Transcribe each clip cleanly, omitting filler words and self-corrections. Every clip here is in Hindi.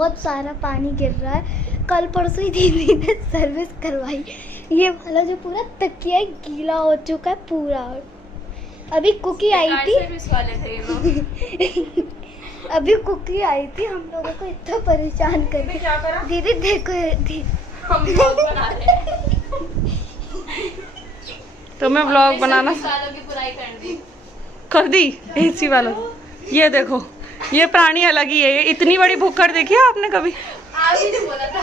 बहुत सारा पानी गिर रहा है। कल परसों ही दीदी ने सर्विस करवाई। ये वाला जो पूरा तकिया है गीला हो चुका है पूरा। अभी कुकी आई थी, सर्विस वाले थे ये लोग। अभी कुकी आई थी, हम लोगों को इतना परेशान कर दीदी क्या करा? दीदी देखो हम व्लॉग बना रहे हैं। तो मैं व्लॉग बनाना सालों की बुराई कर दी एसी वाला। ये देखो, ये प्राणी अलग ही है। ये इतनी बड़ी भुक्कड़ देखी है आपने कभी? आज ही बोला था।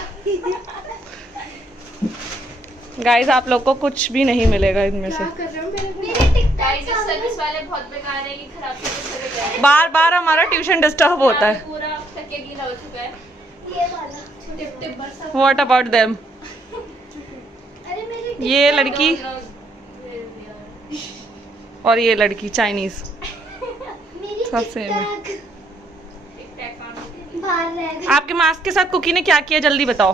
गाइस आप लोग को कुछ भी नहीं मिलेगा इनमें से। गाइस सर्विस वाले बहुत बेकार है, ये खराब सर्विस कर रहे हैं। बार बार हमारा ट्यूशन डिस्टर्ब होता है। पूरा तकिया गीला हो चुका है। ये वाला। टिप टिप बरसा। What about them? अरे मेरी ये लड़की और ये लड़की चाइनीज मेरी सब सेम है। बाहर रह गई। आपके मास्क के साथ कुकी ने क्या किया जल्दी बताओ।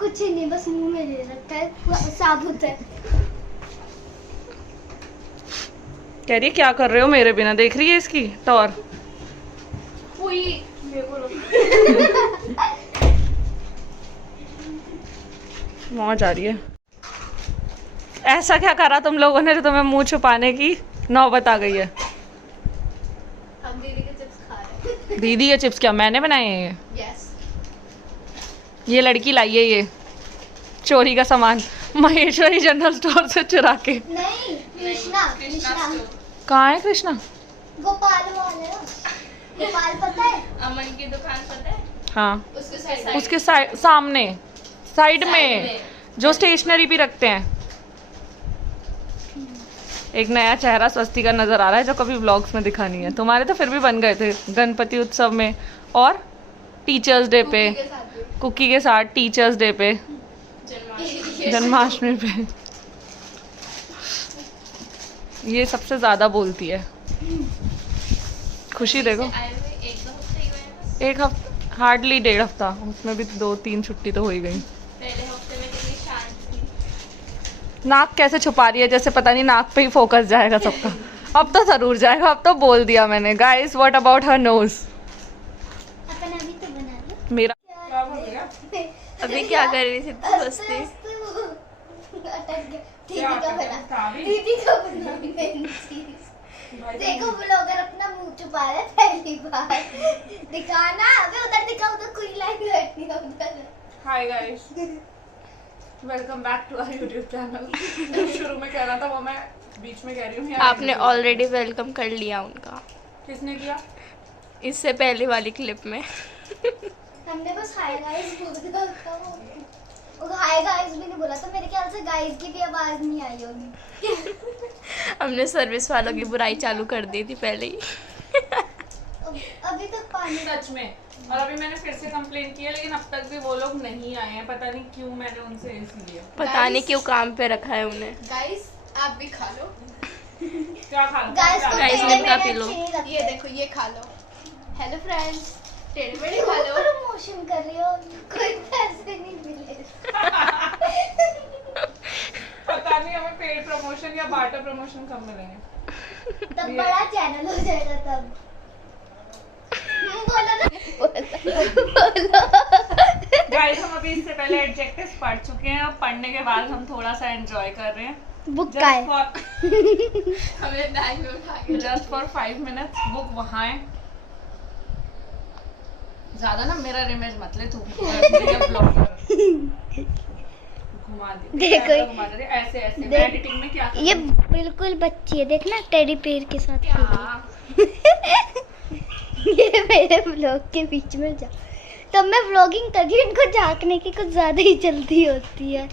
कुछ ही नहीं, बस मुंह में ले रखा है, साबुत है। कह रही है क्या कर रहे हो मेरे बिना? देख रही है इसकी टॉर। मौज आ रही है। ऐसा क्या करा तुम लोगों ने जो तुम्हें मुंह छुपाने की नौबत आ गई है? हम दीदी के चिप्स खा रहे हैं। दीदी ये चिप्स क्या मैंने बनाए हैं? यस। ये लड़की लाई है ये चोरी का सामान महेश्वरी जनरल स्टोर से चुरा के। नहीं, कृष्णा कृष्णा कहाँ है कृष्णा? गोपाल वाले ना। गोपाल पता है? अमन की दुकान पता है? हाँ उसके साइड उसके सामने साइड में जो स्टेशनरी भी रखते हैं। एक नया चेहरा स्वस्तिका नजर आ रहा है जो कभी व्लॉग्स में दिखा नहीं है। तुम्हारे तो फिर भी बन गए थे गणपति उत्सव में और टीचर्स डे पे, कुकी के साथ टीचर्स डे पे, जन्माष्टमी पे। ये सबसे ज्यादा बोलती है। खुशी देखो एक दो हफ्ते ही हुए हैं बस। एक हफ्ता हार्डली 1.5 हफ्ता, उसमें भी 2-3 छुट्टी तो हो ही गई। पहले हफ्ते में कितनी शांत थी। नाक कैसे छुपा रही है जैसे पता नहीं नाक पे ही फोकस जाएगा सबका। अब तो जरूर जाएगा, अब तो बोल दिया मैंने। Guys what about her nose? अपन अभी तो बना लो। मेरा अभी क्या कर रही थी तू? हंसती। अटक गया। दीदी का बना मेरी चीज। देखो ब्लॉगर अपना मुंह छुपा रहा है पहली बार। दिखाना अबे, उधर दिखा, उधर कोई लाइन बैठनी है उधर। Hi guys, welcome back to our YouTube channel. शुरू में कह रहा था वो मैं बीच में कह रही हूँ। आपने ऑलरेडी वेलकम कर लिया उनका। किसने किया? इससे पहले वाली क्लिप में। हमने बस हाय गाइस बोला था। और हाय गाइस भी नहीं बोला था। मेरे ख्याल से गाइस की भी आवाज नहीं आई होगी। हमने सर्विस वालों की बुराई चालू कर दी थी पहले ही। अभी तक पानी सच में। और अभी मैंने फिर से कंप्लेन किया लेकिन अब तक भी वो लोग नहीं आए हैं। पता नहीं क्यों मैंने उनसे एसी लिया। पता नहीं क्यों काम पे रखा है उन्हें। गाइस आप भी खा लो। क्या खा लो? गाइस को Guys, टेढ़े निपटा मेढ़े पी लो। अच्छे नहीं लगते। ये देखो ये खा लो। हेलो फ्रेंड्स, टेढ़े मेढ़े खा लो। प्रमोशन कर रही हो, कोई पैसे नहीं मिले। पता नहीं हमें पेड प्रमोशन या बार्टर प्रमोशन कब मिलेंगे। तब बड़ा चैनल हो जाएगा तब। बोलो ना। गाइस हम अभी इससे पहले एडजेक्टिव्स पढ़ चुके हैं। अब पढ़ने के बाद हम थोड़ा सा एंजॉय कर रहे हैं। बुक का है। हमने बैग में उठा के जस्ट फॉर 5 मिनट्स बुक वहाँ है। ज्यादा ना मेरा इमेज मत ले तू। घुमा दे। देखो। घुमा दे ऐसे ऐसे। देख। एडिटिंग में क्या ये बिल्कुल बच्ची है, देखना टेडी पेयर के साथ खेल रही है। ये मेरे व्लॉग के बीच में जा। तब मैं व्लॉगिंग कर रही हूँ, इनको झांकने की कुछ ज्यादा ही जल्दी होती है।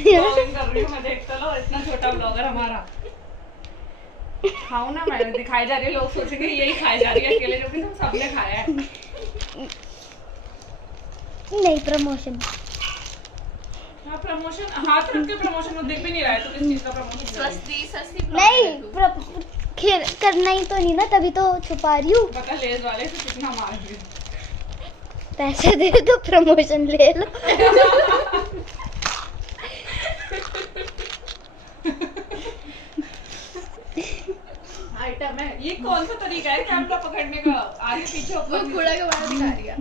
व्लॉगिंग कर रही हूँ मैं, देख तो लो इतना छोटा व्लॉगर हमारा। खाऊं ना मैं, दिखाई जा रही है। लोग सोचेंगे यही खाई जा रही है अकेले, जो कि तुम सबने खाया है। नहीं प्रमोशन। हाँ प्रमोशन, हाथ रख के प्रमोशन में दिख भी नहीं रहा है तो किस चीज का प्रमोशन? सस्ती सस्ती नहीं खेल करना ही तो नहीं ना, तभी तो छुपा रही हूँ। पता लेज वाले से कितना मार रही है। पैसे दे दो, प्रमोशन ले लो। बेटा मैं, ये कौन सा तरीका है कैमरा पकड़ने का? आगे पीछे ऊपर वो कूड़ा का बड़ा दिखा रही है।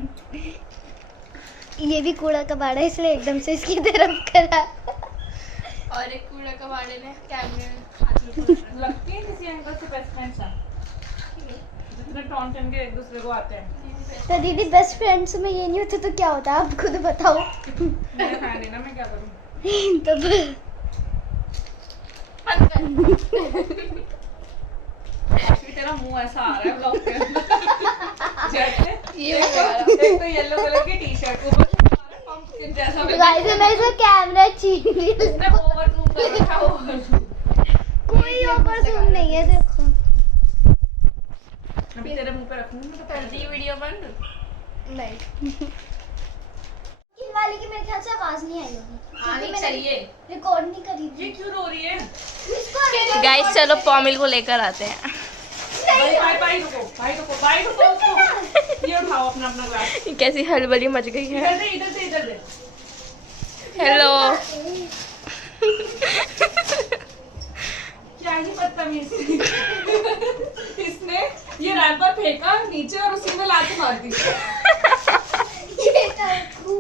ये भी कूड़ा कबाड़ा है, इसलिए एकदम से इसकी तरफ करा। और एक कूड़ा कबाड़े ने कैमरे में हाथ में पकड़ रखा। लगती है किसी एंगल से बेस्ट फ्रेंड्स हैं जितने टॉन्टन के एक दूसरे को आते हैं। तो दीदी बेस्ट फ्रेंड्स में ये नहीं होता तो क्या होता है, आप खुद बताओ। मेरा फैन है ना, मैं क्या करूं? तो बंद कर। तेरा मुंह ऐसा आ रहा है ब्लॉग पे। जैसे ये एक तो येलो कलर की टी-शर्ट ऊपर से हमारा पंपकिन जैसा गाइस मैं इसका कैमरा छीन लिया। इसने ओवर जूम कर रखा है, ओवर जूम। कोई ओवर जूम नहीं है, देखो। अभी तेरे मुंह पे रखूंगी मैं तो कर दी वीडियो बंद। नहीं इन वाली की मेरे ख्याल से आवाज नहीं आई होगी, आनी चाहिए। रिकॉर्ड नहीं करी थी। ये क्यों रो रही है? गाइस चलो पॉमिल को लेकर आते हैं। भाई रुको उसको। ये उठाओ अपना ग्लास। कैसी हलबली मच गई है। इधर से हेलो। क्या ही बदतमीजी। इसने ये रैपर फेंका नीचे और उसी में लात मार दी। ये टाकू।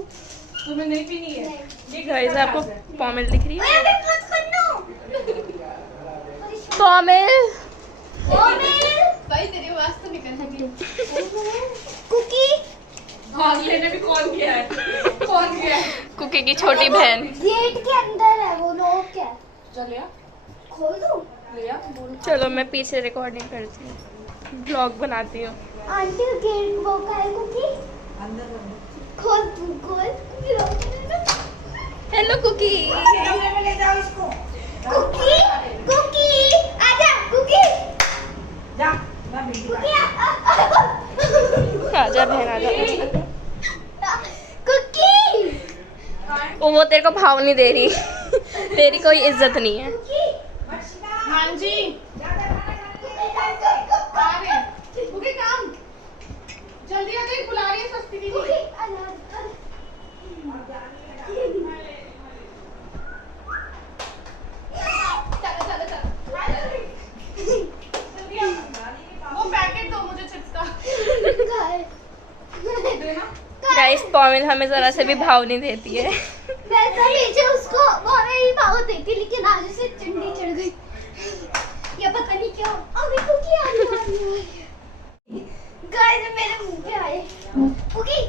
तुम्हें नहीं पीनी है? ये गाइस आपको पॉमिल दिख रही है? ओए अबे मत करना। पॉमिल। भाई तेरी आवाज तो निकल रही है। कुकी भाग लेने भी कौन गया है? कुकी की छोटी बहन। गेट के अंदर है वो, लोग क्या है? चल यार, खोल दूं? लिया। चलो मैं पीछे रिकॉर्डिंग करती हूँ, ब्लॉग बनाती हूँ। आंटी गेट वो का है कुकी? खोल तू खोल। Hello Cookie. कुकी कुकी आजा कुकी जा, मैं भेज कुकी आजा बहन आजा। कुकी वो तेरे को भाव नहीं दे रही। तेरी कोई इज्जत नहीं है। कुकी हाँ जी। कुकी काम जल्दी आ गई, बुला रही है सस्ती दीदी। कुकी वो पैकेट दो मुझे चिप्स का। गाइस पॉमिल हमें जरा से भी भाव नहीं देती है। वैसा नीचे उसको बहुत ही भाव देती, लेकिन आज से चंडी चढ़ गई। ये पता नहीं क्यों। अभी कुकी आने वाली है। गाइस मेरे मुंह पे आए। Cookie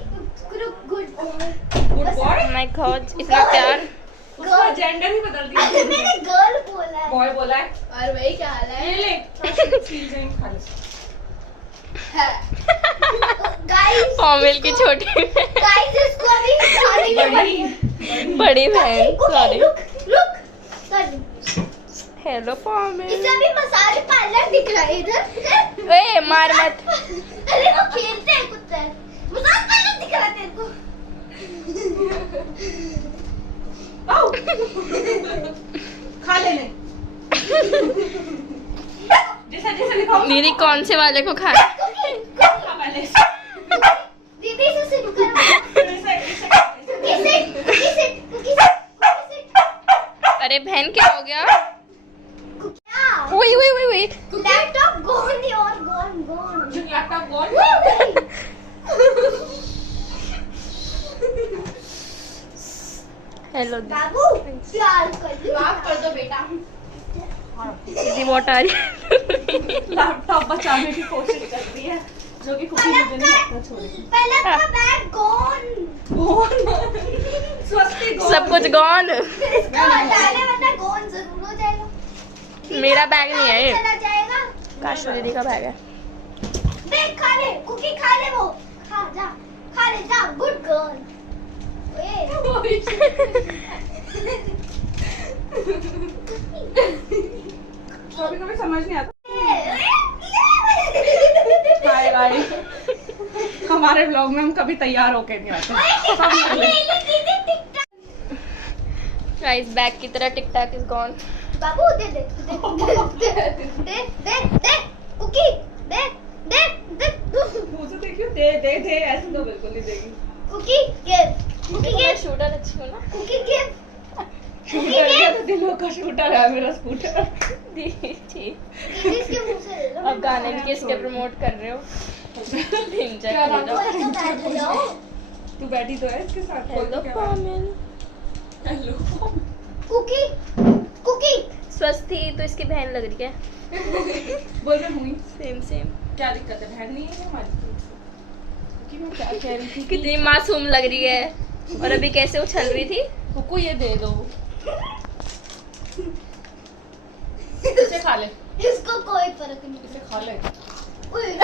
good good boy. My God इतना प्यार। उसका जेंडर ही बदल दिया। मैंने गर्ल बोला है। बॉय बोला है। और वही क्या हाल ये ले सील जाएंगे खाली। गाइस पॉमिल की छोटी गाइस इसको अभी सारी बड़ी बहन सॉरी। रुक रुक सॉरी। हेलो पॉमिल। इसे अभी मसाज पार्लर दिख रहा है इधर। ए मार मत। अरे वो खेलते हैं कुत्ते। मसाज पार्लर दिख रहा है तेरे को। आओ खा लेने। जैसा दिखाओ। दीदी कौन से वाले को खाए? खा पहले। दीदी से शुरू करो। इसे अरे बहन क्या हो गया? क्या? वेट। लैपटॉप गॉन और गॉन। Laptop gone. हेलो बाबू प्यार कर लो। माफ कर दो बेटा। दीदी वोट आ रही है। लैपटॉप बचाने की कोशिश कर रही है, जो कि कुकी मुझे नहीं लगता छोड़ेगी। पहले अपना बैग गॉन। स्वस्ति गॉन। सब कुछ गॉन। इसको हटाने वरना गॉन जरूर हो जाएगा। मेरा बैग नहीं है ये। चला जाएगा। काशू दीदी का बैग है। देख खा ले कुकी, खा ले वो। खा ले जा गुड गर्ल। कभी समझ नहीं आता। हाय गाइस, हमारे व्लॉग में हम कभी तैयार होके नहीं आते। गाइस बैग की तरह टिक टैक इज गॉन। बाबू दे कुकी दे मुंह से देखियो, दे ऐसे तो बिल्कुल नहीं देगी। कुकी गिव मैं शूटर अच्छी हूँ ना। कुकी गिव दिलों का शूटर है मेरा स्कूटर। दीदी दीदी इसके मुंह से ले लो। अब गाने भी किसके प्रमोट कर रहे हो? ढिंचक क्या हो बात जाओ। कोई तो बैठ जाओ। तू बैठी तो है इसके साथ। हेलो पामिल। हेलो। कुकी कुकी स्वस्ति तो इसकी बहन लग रही है। बोल मैं हुई। Same same. क्या दिक्कत है, बहन नहीं है हमारी? क्योंकि मैं क्या कह रही थी कितनी मासूम लग रही है और अभी कैसे उछल रही थी। कुकू ये दे दो। इसे खा ले, इसको कोई फर्क नहीं। इसे खा ले। उई।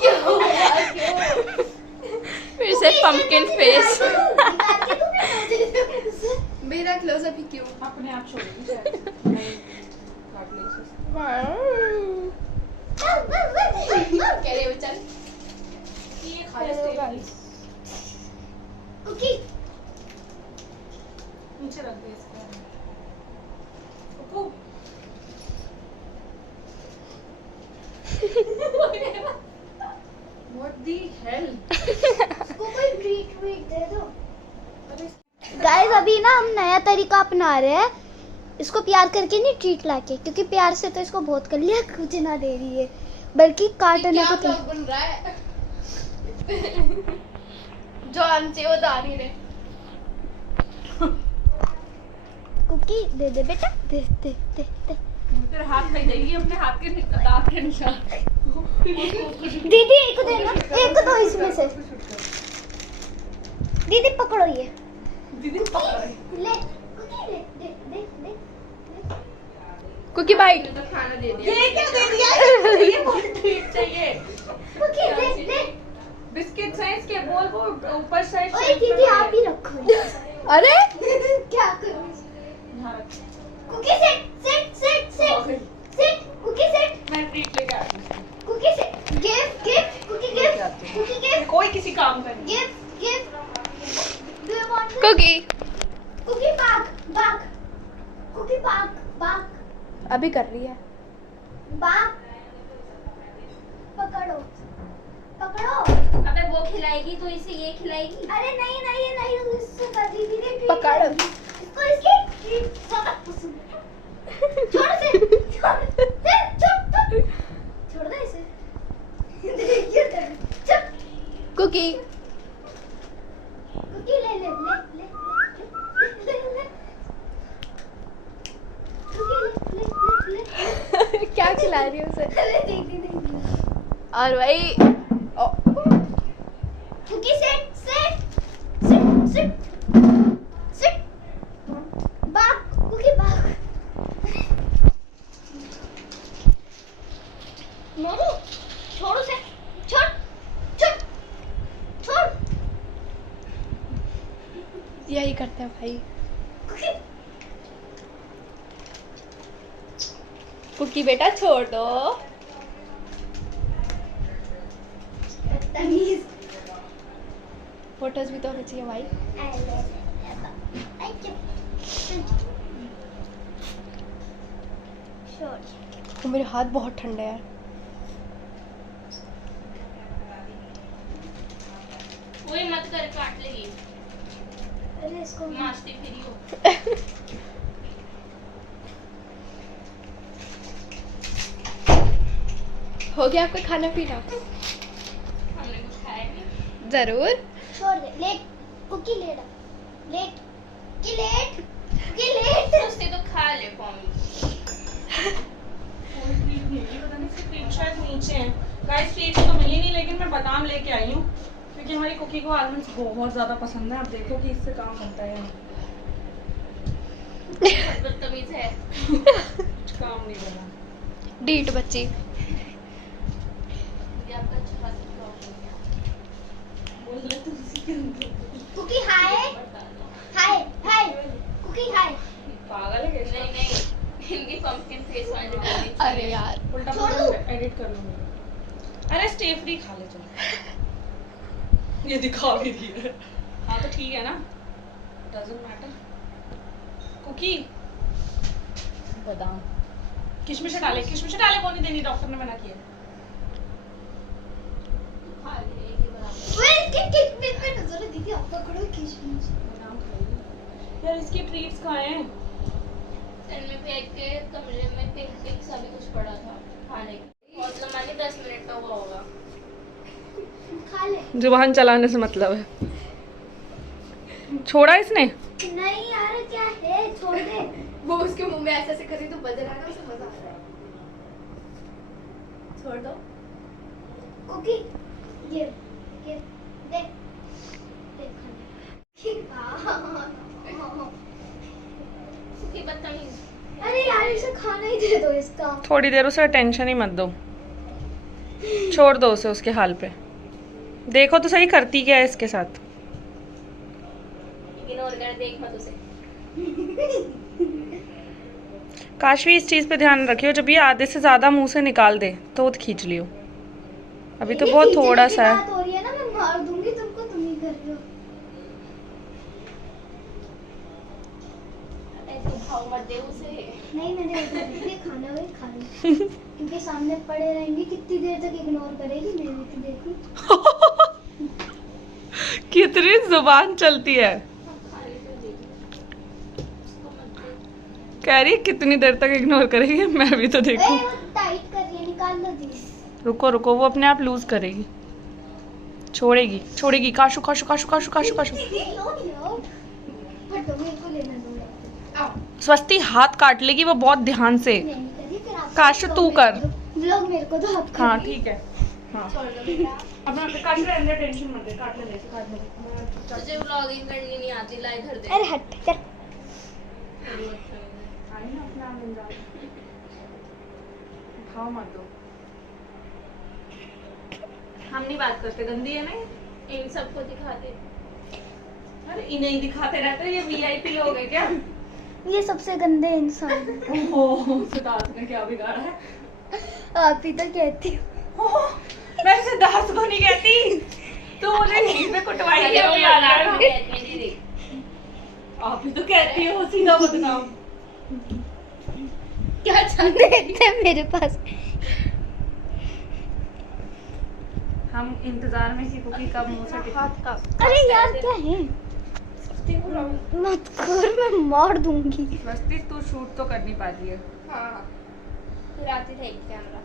क्यों यार, क्यों? फिर से पंपकिन फेस। निकाल के तुम्हें दे दो मुझसे। मेरा क्लोजअप ही क्यों? अपने आप छोड़ेगी शायद। नहीं, काट ले इसे। कह रहे हो चल। ये खा ले स्टेबल। कुकी नीचे रख दे इसको। कुकू। What the hell? इसको कोई ट्रीट वीट दे दो। गाइस अभी ना हम नया तरीका अपना रहे हैं, इसको प्यार करके नहीं ट्रीट लाके, क्योंकि प्यार से तो इसको बहुत कर लिया, कुछ ना दे रही है बल्कि काटने को क्या बन रहा है? जो आंटी वो दान ही रहे। कुकी दे दे बेटा, दे दे दे दे। तेरे हाथ में देगी अपने हाथ के दांत के निशान। दीदी एक देना, एक दो इसमें से। दीदी पकड़ो ये। दीदी पकड़ रही। ले कुकी ले, दे दे दे। Cookie bite. तो खाना दे दिया। ये क्या दे दिया? ये बहुत ट्रीट चाहिए। कुकी ले ले। बिस्किट है इसके, बोल वो ऊपर साइड। ओए दीदी आप ही रखो। अरे क्या करूं? Cookie set set set set set Cookie set मैं ट्रीट लेके आती हूँ। Cookie set gift gift Cookie gift Cookie gift कोई किसी काम का नहीं। Gift gift do you want Cookie Cookie back back Cookie back back अभी कर रही है। बाग पकड़ो पकड़ो। अबे वो खिलाएगी तो इसे ये खिलाएगी। अरे नहीं नहीं ये नहीं इससे कर दी दीदी पकड़। इसको इसके ज्यादा पसंद है। छोड़ से छोड़ छोड़ दे इसे। देखिए चुप कुकी कुकी ले ले ले ले ले ले कुकी ले ले ले क्या खिला रही है उसे? अरे दीदी नहीं और भाई Cookie set set sit sit sit back Cookie back मोरू छोड़ उसे छोड़ छोड़ छोड़ यही करते हैं भाई। कुकी कुकी बेटा छोड़ दो। तमीज फोटोज भी तो होनी चाहिए भाई। तो मेरे हाथ बहुत ठंडे हैं। कोई मत कर, काट लेगी। अरे इसको नाचती फिरी हो। हो गया आपका खाना पीना? हमने कुछ खाया नहीं। जरूर। छोड़ दे लेट कुकी लेट लेट की लेट की लेट उससे तो खा ले पॉमी। कोई ट्रीट नहीं है, पता नहीं ट्रीट शायद नीचे है। गाइस ट्रीट तो मिली नहीं, लेकिन मैं बादाम लेके आई हूँ क्योंकि हमारी कुकी को आलमंड्स बहुत ज्यादा पसंद है। आप देखो कि इससे काम बनता है। बदतमीज है। कुछ काम नहीं बना। डीट बच्ची। ये आपका अच्छा खासा फ्लॉप हो गया। बोल रहे तो उसी के अंदर cookie hi hi hi Cookie हाय पागल है कैसे? नहीं नहीं, इनकी पंपकिन फेस वाली करनी चाहिए। अरे यार उल्टा छोड़ पुल्टा दो। एडिट कर लूंगी। अरे स्टेफरी खा ले चलो। ये दिखा भी रही है। हाँ तो ठीक है ना, डजंट मैटर। कुकी बादाम किशमिश डाले, किशमिश डाले को नहीं देनी, डॉक्टर ने मना किया। खा ले ये बराबर। वे के किक में नजर दीदी आपका करो किशमिश बादाम खाइए यार। खाएं? में फेंक के कमरे में पिंक सा भी कुछ पड़ा था खाने की। मतलब मानी 10 मिनट का हुआ होगा। खा ले। जुबान चलाने से मतलब है। छोड़ा इसने? नहीं यार क्या है, छोड़ दे। वो उसके मुंह में ऐसे करी तो बज रहा है ना, उसे मजा आ रहा है। छोड़ दो कुकी, ये देख कि बदतमीज। अरे यार इसे खाना ही दे दो इसका। थोड़ी देर उसे टेंशन ही मत दो, छोड़ दो उसे उसके हाल पे। देखो तो सही करती क्या है इसके साथ। इग्नोर कर, देख मत उसे। काशवी इस चीज पे ध्यान रखियो, जब ये आधे से ज्यादा मुंह से निकाल दे तो वो खींच लियो। अभी तो ये बहुत खींचने थोड़ा की सा बात है। हो रही है ना, मैं मार दूंगी तुमको, तुम ही कर रहे हो। ऐसे भाव मत दे उसे। नहीं मैंने खाना वही खा ली क्योंकि सामने पड़े रहेंगे, कितनी देर तक इग्नोर करेगी, मैं भी देखी। कितनी जुबान चलती है। कह रही है कितनी देर तक इग्नोर करेगी, मैं भी तो देखूं। वो टाइट कर रही है, निकाल दो दिस। रुको रुको, वो अपने आप लूज करेगी। छोड़ेगी छोड़ेगी। Cashew cashew cashew cashew cashew cashew. दीदी लो लो, पर तुम मेरे को लेना दो। स्वस्ति हाथ काट लेगी वो बहुत ध्यान से। मैं नहीं करी, फिर आप काशु तू कर। व्लॉग मेरे को तो आप कर। हाँ ठीक है। हाँ अब काट ले, अंदर टेंशन मत ले, काट ले, काट ले। तुझे व्लॉगिंग करनी नहीं आती, ला इधर दे। अरे हट चल। आई ना अपना मिल जाए। खाओ मत दो। हम नहीं बात करते, गंदी है ना। इन सबको दिखा दे। अरे इन्हें ही दिखाते रहते, ये वीआईपी लोग हैं क्या? ये सबसे गंदे इंसान। ओहो, सिद्धार्थ ने क्या बिगाड़ा है? आप ही तो कहती हो। मैं सिद्धार्थ को नहीं कहती, तू मुझे यहीं पे कुटवाई है। आप ही तो कहती हो, सीधा बदनाम। क्या चाहते हैं मेरे पास? हम इंतजार में थी क्योंकि कब मुंह से हाथ का अरे यार क्या है, मत कर, मैं मार दूंगी। स्वस्ति तू शूट तो कर नहीं पाती है। हाँ फिर आती थे कैमरा।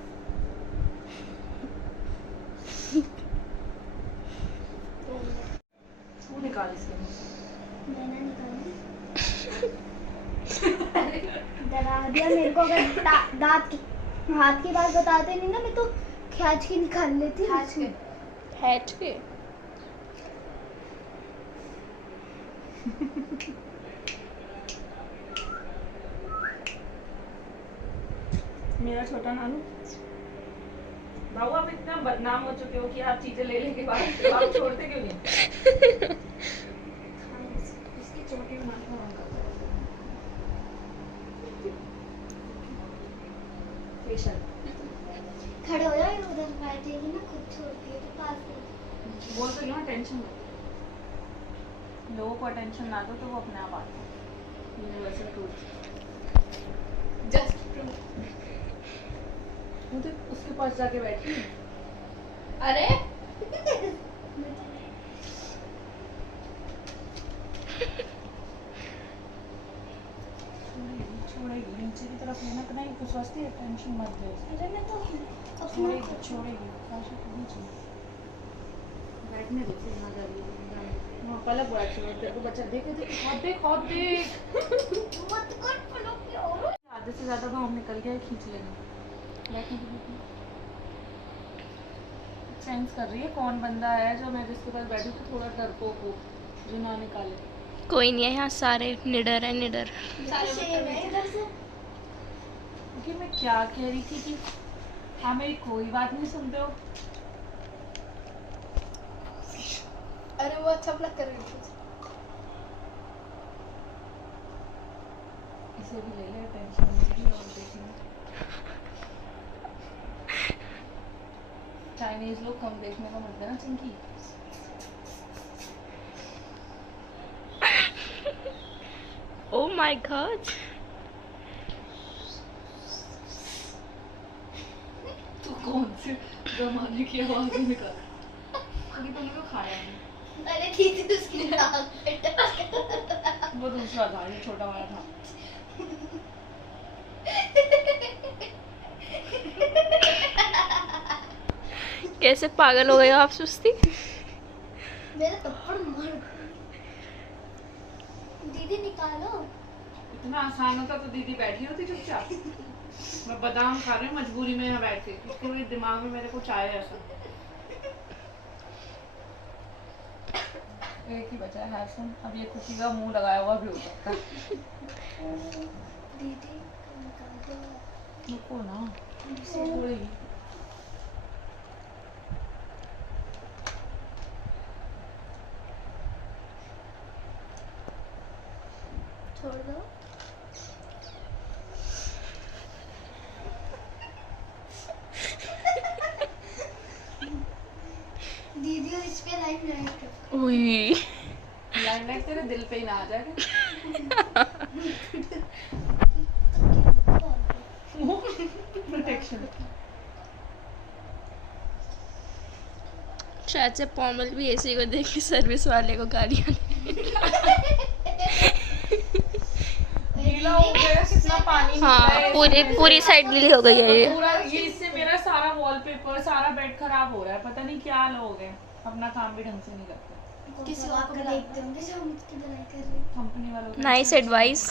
तू निकाल इसके मुंह से। मैंने निकाली। डरा दिया मेरे को। अगर दांत की हाथ की बात बताते नहीं ना, मैं तो खींच के निकाल लेती। हैच के मेरा छोटा नानू। बाबू आप इतना बदनाम हो चुके हो कि आप चीजें ले लेके बाद आप छोड़ते क्यों नहीं? इसकी चोटी में माथा रंग करता है। फेशियल खड़े हो जाओ, उधर बैठेगी ना, खुद छोड़ती है तो पास में। बोल तो क्यों टेंशन मत लो। लोगों को अटेंशन ना दो तो वो अपने आप आते हैं। Universal truth. जस्ट मुझे उसके पास जाके बैठी। अरे छोड़ेगी नीचे की तरफ लेना तो नहीं, कुछ वास्ते टेंशन मत दे। अरे मैं तो अपना छोड़ेगी छोड़ेगी काशा को नीचे बैठने दो, फिर ना जा रही है। हाँ पलक बड़ा छोड़, तेरे को बच्चा देखे थे। हाथ देख मत कर, पलक के और आधे से ज्यादा भाव निकल गया, खींच लेना। बैठने दो। सेंस कर रही है कौन बंदा है जो मैं जिसके पास बैठी तो थोड़ा डरपोक हो, जो ना निकाले। कोई नहीं है यहाँ, सारे निडर है निडर। सेम है इधर से। कि मैं क्या कह रही थी कि हाँ मेरी कोई बात नहीं सुनते हो। अरे वो अच्छा प्लग कर रही थी। इसे भी ले ले, टेंशन नहीं और देखेंगे। चाइनीज लोग कम देखने को मिलते हैं ना चिंकी। Oh my god! तू कौन से जमाने की आवाज निकाल? आगे तो मेरे को खाया नहीं। अरे थी उसकी नाक पे वो दूसरा था, ये छोटा वाला था। कैसे पागल हो गए हो आप सुस्ती? मेरा थप्पड़ मार। दीदी निकालो। इतना आसान होता तो दीदी बैठी होती चुपचाप। मैं बादाम खा रही हूँ मजबूरी में यहाँ बैठ के, क्योंकि मेरे दिमाग में मेरे कुछ आया ऐसा। एक ही बचा है हैसन, अब ये कुकी का मुंह लगाया हुआ भी हो सकता है। दीदी निकाल दो। रुको ना थोड़ी। छोड़ दो। दीदी और इस पे लाइन रख। उई लाइन तेरे दिल पे ही ना आ जाएगा। प्रोटेक्शन। शायद से पॉमल भी ऐसे को देख के सर्विस वाले को गालियाँ गीला हो गया, कितना पानी निकला हाँ है। पूरी साइड गीली हो गई है ये। पूरा ये इससे मेरा सारा वॉलपेपर सारा बेड खराब हो रहा है, पता नहीं क्या लोग हैं, अपना काम भी ढंग से नहीं करते। किसी और को देखते होंगे जो मुझकी बुराई कर रहे हैं। कंपनी वालों नाइस एडवाइस।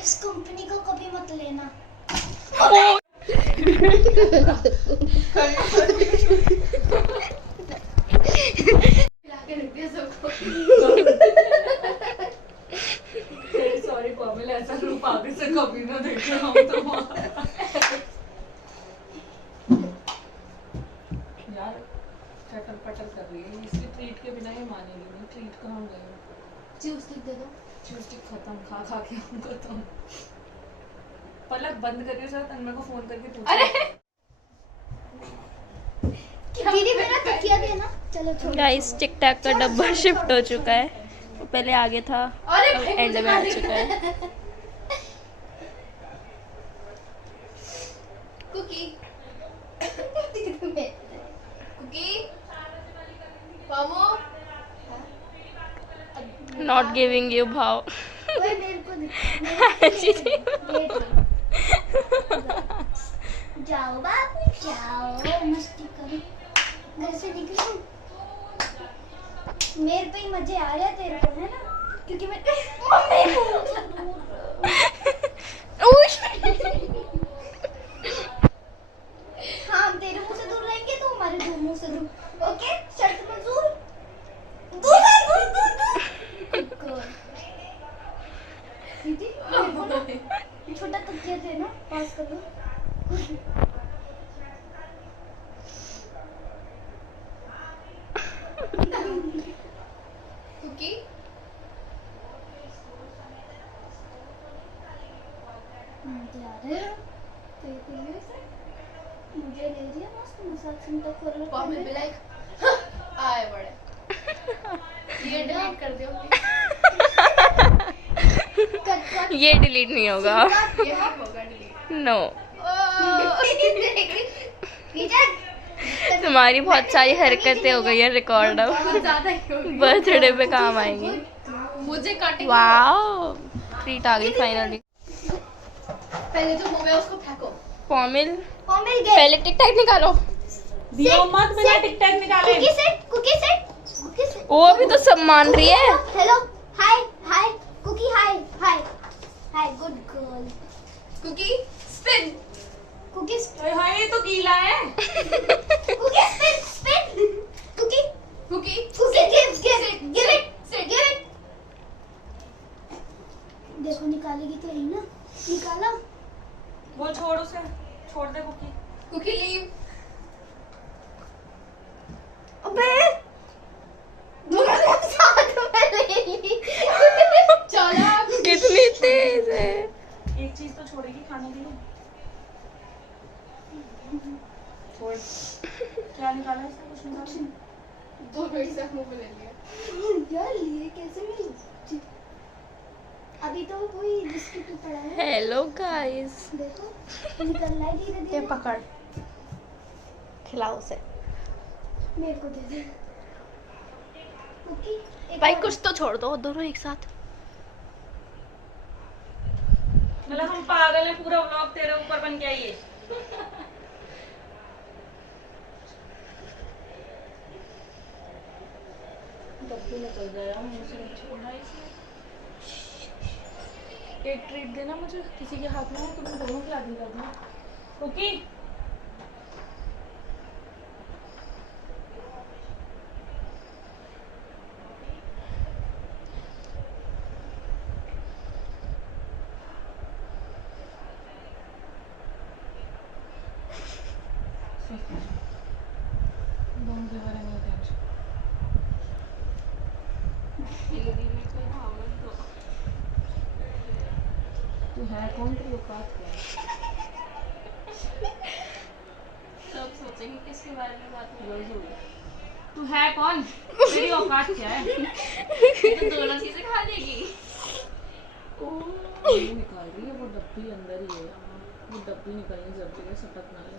इस कंपनी को कभी मत लेना। सॉरी पॉमिल, ऐसा रूप आगे से कभी ना देखना हो तुम्हारा। यार चटल पटल कर रही है, इसकी ट्रीट के बिना ये मानेगी नहीं। ट्रीट कहाँ गई? चूस्टिक दे दो। चूस्टिक खत्म, खा खा के हम खत्म। पलक बंद करके साथ तन्मय को फोन करके पूछ। अरे दीदी मेरा तकिया देना। चलो छोड़। गाइस टिक टैक का डब्बा शिफ्ट हो चुका है, वो पहले आगे था अरे अब भाई, एंड मुझे में आ मारेगा। चुका है। कुकी मैं- कुकी पामो नॉट गिविंग यू भाव। ओए मेरे को जाओ बाबू जाओ, मस्ती करो। घर से निकलो। मेरे पे ही मजे आ रहे हैं तेरे को, है ना? क्योंकि मैं हाँ, हम तेरे मुंह से दूर रहेंगे तो हमारे दो मुंह से दूर। ओके, शर्त मंजूर। दूर है, दूर दूर दूर। Good. दीदी मेरे को ना छोटा तकिया देना, पास कर लो। कुकी मुझे आ रहे हो तो ये मुझे ले लिया मस्त मसाज सेंटर खोल लो। पामो भी लाइक आए बड़े। ये डिलीट कर दियो कट कट। ये डिलीट नहीं होगा। ये होगा डिलीट। नो नीचे तुम्हारी बहुत सारी हरकतें हो गई है रिकॉर्ड अब, बहुत ज्यादा ही हो गई। बर्थडे पे काम आएंगी। मुझे काटेंगे। वाओ ट्रीट आ गई फाइनली। पहले जो हो गया उसको फेंको। पॉमिल मिल गए। पहले टिक टैक निकालो। दियो मत बिना टिक टैक निकाले। Cookie set Cookie set Cookie set. वो अभी तो सब मान रही है। Hello hi hi Cookie hi hi hi good girl. Cookie spin. Cookie हाँ ये तो गीला है। Cookie spin spin. Cookie Cookie Cookie give it देखो निकालेगी तो यही ना। निकाला। वो छोड़ उसे, छोड़ दे कुकी। Cookie leave. अबे दोनों साथ में ले ली। चला कितनी तेज है। एक चीज तो छोड़ेगी खाने के लिए। छोड़। क्या निकाला इसने? कुछ निकाला? दो मिनट से मुंह में ले लिया। यार लिए कैसे मिली? अभी तो वही बिस्किट ही पड़ा है। Hello guys. देखो निकल रहा है धीरे धीरे। पकड़ खिलाओ उसे। मेरे को दे दे। कुकी एक भाई और- कुछ तो छोड़ दो, दोनों एक साथ। मतलब हम पागल हैं, पूरा व्लॉग तेरे ऊपर बन के आइए। डब्बू निकल गया मुंह से, छोड़ा इसने। एक ट्रीट देना मुझे, किसी के हाथ में हो तो मैं दोनों खिला दूंगा। कुकी दोनों के बारे में टेंशन। हिंदी में कोई भावना तो तू है कौन, तेरी औकात क्या है? सब सोचेंगे किसके बारे में बात कर रही है। तू है कौन, तेरी औकात क्या है? तो दोनों चीजें खा लेगी। वो निकाल रही है, वो डब्बी अंदर ही है। वो डब्बी निकलनी जरूरी है, सटक ना ले।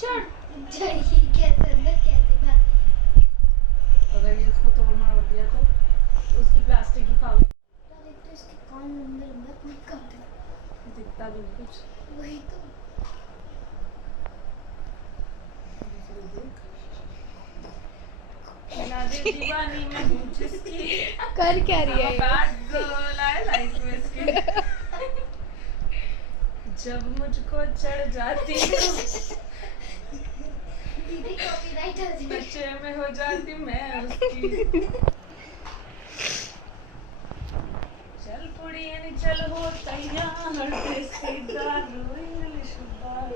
चढ़ कैसे अंदर कैसे बात अगर ये उसको तोड़ मरोड़ दिया तो उसकी प्लास्टिक की खावे एक तो इसके कान लंबे लंबे पूरी काट दे। दिखता भी नहीं कुछ। वही तो दीवानी में हूँ जिसकी, कर क्या रही है? bad girl I like whiskey। जब मुझको चढ़ जाती हूँ, दीदी कॉपीराइट हो जाएगा। नशे में हो जाती मैं उसकी। चल पुड़ियन चल हो तैयार, देसी दारू इंग्लिश बार।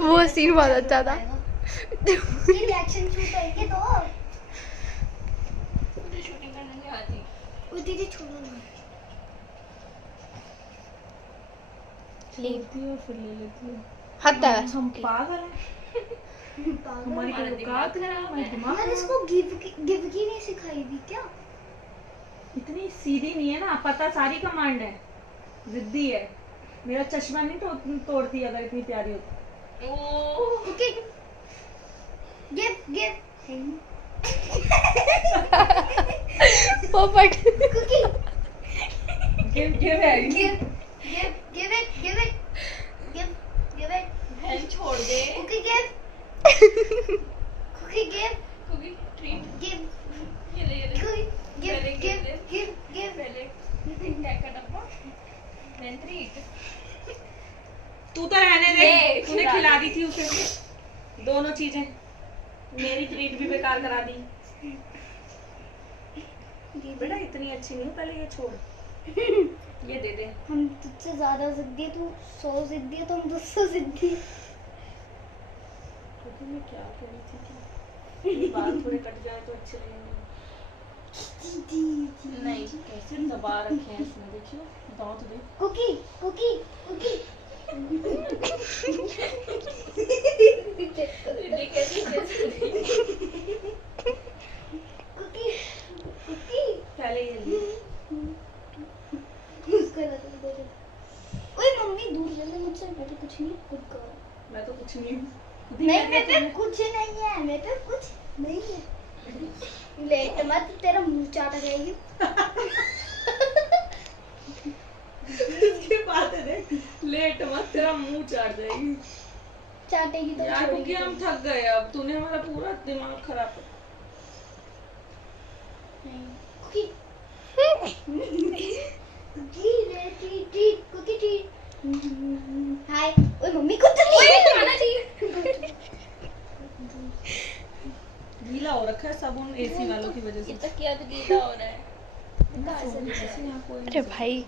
वो सीन बहुत अच्छा था। उसकी रिएक्शन शूट होंगे तो मुझे शूटिंग करने नहीं आती। वो दीदी छोड़ो ना। लेती हो फिर ले लेती हो। हद है। हम पागल हैं, पागल। हमारी कोई औकात है, हमारा दिमाग यार इसको गिव की नहीं सिखाई थी क्या? इतनी सीधी नहीं है ना, पता सारी कमांड है, जिद्दी है। मेरा चश्मा नहीं तो तोड़ती अगर इतनी प्यारी होती। ओके गिव पोपट। कुकी गिव है गिव इट बहन छोड़ दे। कुकी गिव क्योंकि ट्रीट गिव ये ले कुकी गिव पहले गिव give, गिव गिव पहले टैग का डब्बा then treat। तू तो रहने दे, ये तूने खिला खिला दी थी उसे दोनों चीजें, मेरी ट्रीट भी बेकार करा दी। बेटा इतनी अच्छी नहीं, पहले ये छोड़, ये दे दे। हम तुझसे ज्यादा जिद्दी है, तू 100 जिद्दी है तो हम 200 जिद्दी है। क्योंकि मैं क्या कह रही थी कि ये बाल थोड़े कट जाए तो अच्छे लगेंगे। नहीं कैसे दबा रखे हैं इसमें, देखियो दांत तो देख। कुकी दीदी कैसी कुकी पहले ये ले। उसका लगा दे। ओए मम्मी दूर ले ले मुझसे, मैं तो कुछ नहीं खुद कर। मैं तो कुछ नहीं हूँ। नहीं मैं पे कुछ नहीं है, मैं पे कुछ नहीं है। लेट मत, तेरा मुंह चाट जाएगी। इसके बाद है लेट मत, तेरा मुंह चाट जाएगी। चाटेगी तो यार छोड़ेगी क्योंकि हम तो। थक गए, अब तूने हमारा पूरा दिमाग खराब कर। नहीं कुकी कुकी रे टी कुकी टी। हाय ओए मम्मी को तो नहीं खाना चाहिए। गीला हो रखा है साबुन एसी वालों की वजह से। ये तो क्या तो गीला हो रहा है। अरे भाई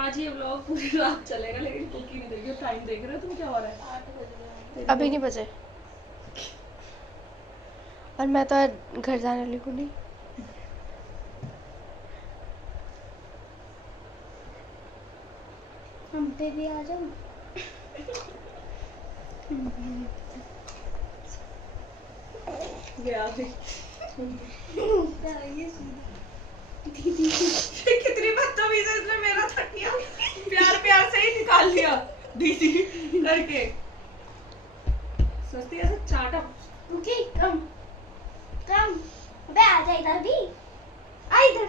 आज ये व्लॉग पूरी रात चलेगा, लेकिन कुकी नहीं देखिए। टाइम देख रहे हो तुम क्या हो रहा है? 8 बज गए। अभी नहीं बजे, और मैं तो आज घर जाने वाली हूँ। नहीं हम पे भी आ जाओ। गया भी। दीदी कितनी बदतमीज है, इसने मेरा तकिया प्यार से ही निकाल लिया दीदी करके। स्वस्ति ऐसे चाटा। ओके कम कम बे आ जा इधर भी आ इधर।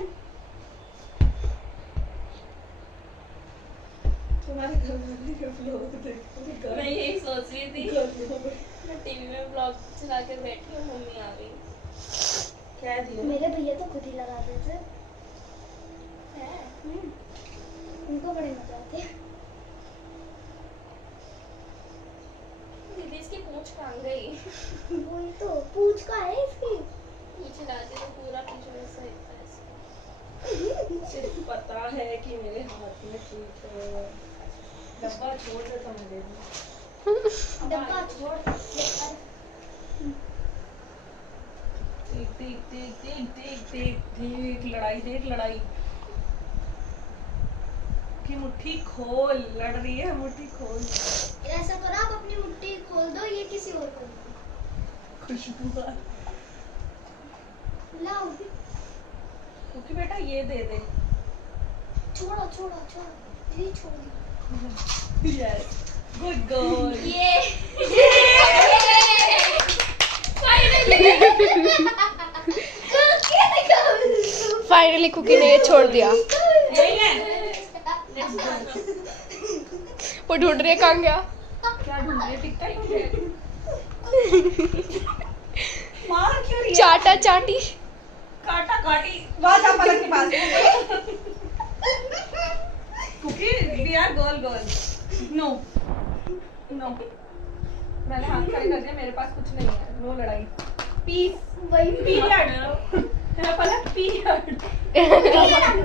तुम्हारे घर वाली के व्लॉग देखो। मैं यही सोच रही थी, मैं टीवी में ब्लॉग चला के बैठी हूँ, मम्मी आ गई। क्या दिया? मेरे भैया तो खुद ही लगा देते हैं। उनको बड़े मजा आते हैं। दीदी इसकी पूंछ कहाँ गई? वही तो पूछ का है इसकी। पीछे डालती तो पूरा पीछे वैसा दिखता है इसका। सिर्फ पता है कि मेरे हाथ में ठीक है। डब्बा छोड़ दे तो मैं दे दूँ। डब्बा छोड़ देख देख देख देख देख देख देख लड़ाई, देख लड़ाई की मुट्ठी खोल, लड़ रही है मुट्ठी खोल। ऐसा करो आप अपनी मुट्ठी खोल दो, ये किसी और को दो। खुशबू लाओ क्योंकि बेटा ये दे दे। छोड़ो छोड़ो छोड़ो ये छोड़ दो। Yes good girl. ये फाइनली कुकी ने ये छोड़ दिया। यही है। वो ढूंढ रही है कहाँ गया। क्या ढूंढ रही है? टिकटा ढूंढ रही है। मार क्यों रही है? चाटा चाटी। काटा काटी। वहाँ जा पलक के पास। Cookie we are girl girl. No no मैंने हाथ खड़े कर दिया, मेरे पास कुछ नहीं है। नो लड़ाई। पीस वही पीरियड। है पलक पीरियड।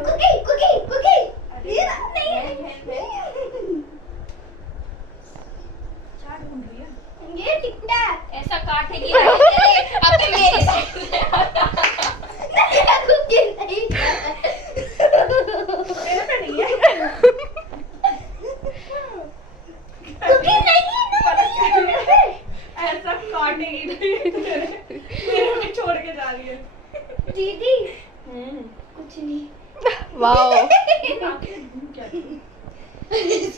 कुकी कुकी कुकी ये ना नहीं क्या ढूंढ रही है? ये टिकटा ऐसा काटेगी अब तो मेरी साइड कुकी नहीं मेरे पे नहीं है। कुकी नहीं है ना। ऐसा काटेगी नहीं। मेरे पे छोड़ के जा रही है। दीदी कुछ नहीं। वाओ।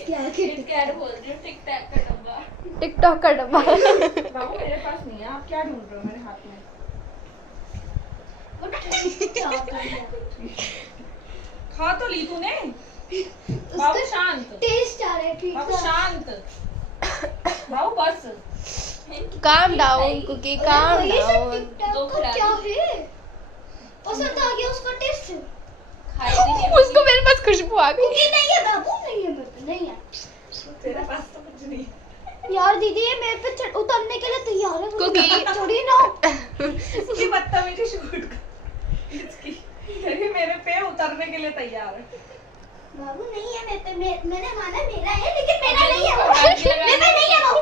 क्या क्या बोल रही हूँ? टिक टैक का डब्बा। टिकटॉक का डब्बा। बाबू मेरे पास नहीं है। आप क्या ढूंढ रहे हो मेरे हाथ में? खा तो ली तूने। बाबू शांत। टेस्ट आ रहा है ठीक बाबू शांत। बाबू बस। काम डाउन कुकी, काम ये सब डाउन। टिकटॉक दो का खिला क्या दी। है? पसंद आ गया उसका टेस्ट। खाई भी नहीं उसको मेरे पास खुशबू आ गई। कुकी नहीं है बाबू, नहीं है मेरे पे, नहीं है तेरे पास तो कुछ नहीं। यार दीदी ये मेरे पे उतरने के लिए तैयार है। कुकी। छोड़ी ना। इसकी बदतमीजी शूट कर। इसकी ये मेरे पे उतरने के लिए तैयार है। बाबू नहीं है मेरे पे, मैंने माना मेरा है लेकिन मेरा नहीं है वो। मेरे पे नहीं है वो।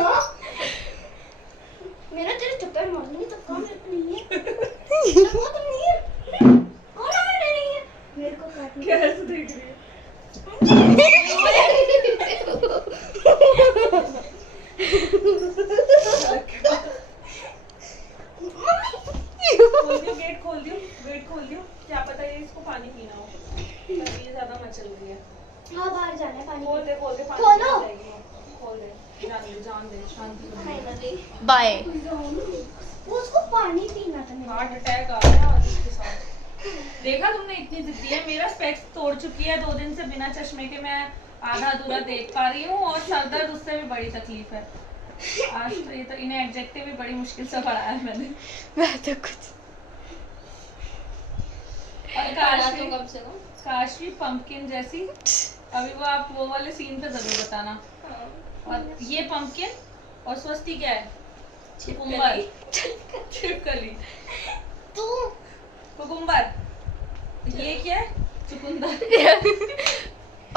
हाँ? मेरा तेरे चक्कर मारने तो काम मेरे पे नहीं है। वो तो नहीं है। कौन है मेरे नहीं है? मेरे को काटना। कैसे देख रही है? खोल दियो गेट, खोल दियो गेट, खोल दियो। क्या पता ये इसको पानी पीना हो। तभी ये ज्यादा मचल रही है। हाँ बाहर जाना है पानी। खोल दे पानी खोलो। पी जाएगी वो। खोल दे। जान दे शांति से। Finally bye. उसको पानी पीना था मेरे। हार्ट अटैक आ गया आज इसके साथ। देखा तुमने इतनी जिद्दी है। मेरा स्पेक्स तोड़ चुकी है 2 दिन से बिना चश्मे के। मैं आधा अधूरा देख पा रही हूँ और सर दर्द उससे भी बड़ी तकलीफ है। आज तो ये तो इन्हें एडजेक्टिव भी बड़ी मुश्किल से पढ़ाया है मैंने। मैं तो कुछ। और खाना तो कम से कम। काशवी पंपकिन जैसी। अभी वो आप वो वाले सीन पे जरूर बताना। और ये पंपकिन और स्वस्ति क्या है? कुकुम्बर। छिपकली। तू कुकुम्बर। ये क्या है? चुकंदर।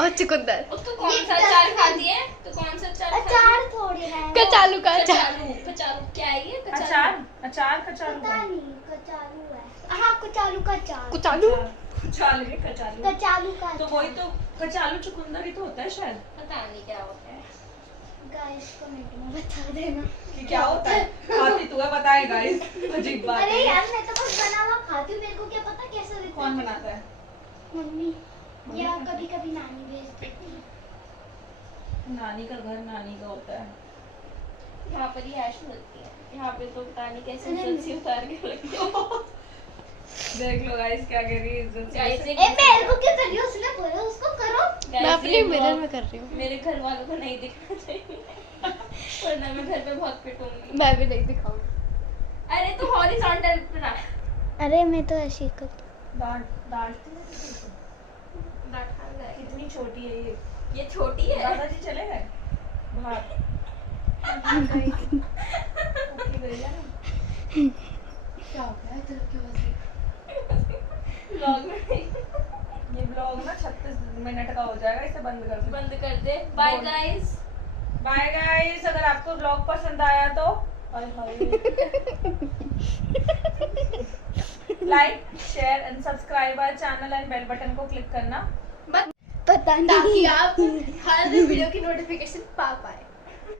और चुकंदर। तो कौन सा अचार खाती है? तो कौन सा अचार खाती है? अचार थोड़ी है। कचालू का अचार। कचालू। कचालू क्या है ये? कचालू। अचार कचालू पता नहीं कचालू है। हाँ कचालू का अचार। कुचालू। कचालू कचालू। कचालू का तो वही तो कचालू चुकंदर ही तो होता है शायद। पता नहीं क्या होता है। गाइस कमेंट में बता देना कि क्या होता है। खाती तू है, बताए गाइस। अजीब बात अरे है। यार मैं तो बस बना हुआ खाती हूँ, मेरे को क्या पता कैसा दिखता है। कौन बनाता है? मम्मी या कभी कभी नानी भेज देती है। नानी का घर नानी का होता है। यहाँ पर ही ऐश मिलती है, यहाँ पे तो पता नहीं कैसे इज्जत से उतार के रखी है। देख लो गाइस क्या कह रही है इज्जत से। Guys, ए मेरे को क्यों कर रही हो? उसने बोला उसको करो। मैं अपने मिरर में कर रही हूँ। मेरे घर वालों को नहीं दिखना चाहिए वरना मैं घर पे बहुत पिटूंगी। मैं भी नहीं दिखाऊंगी। अरे तू हॉरिजॉन्टल पे रख। अरे मैं तो ऐसे कर। डांटती है कितनी छोटी है ये छोटी है। दादाजी चले गए बाहर। ओके गई है ना। क्या हो गया इधर क्यों बस व्लॉग में ये ब्लॉग ना 36 मिनट का हो जाएगा, इसे बंद कर दे। बंद कर दे। Bye guys. बाय गाइस, अगर आपको ब्लॉग पसंद आया तो like share and subscribe our channel and bell button को क्लिक करना पता नहीं ताकि आप हर वीडियो की नोटिफिकेशन पा पाए।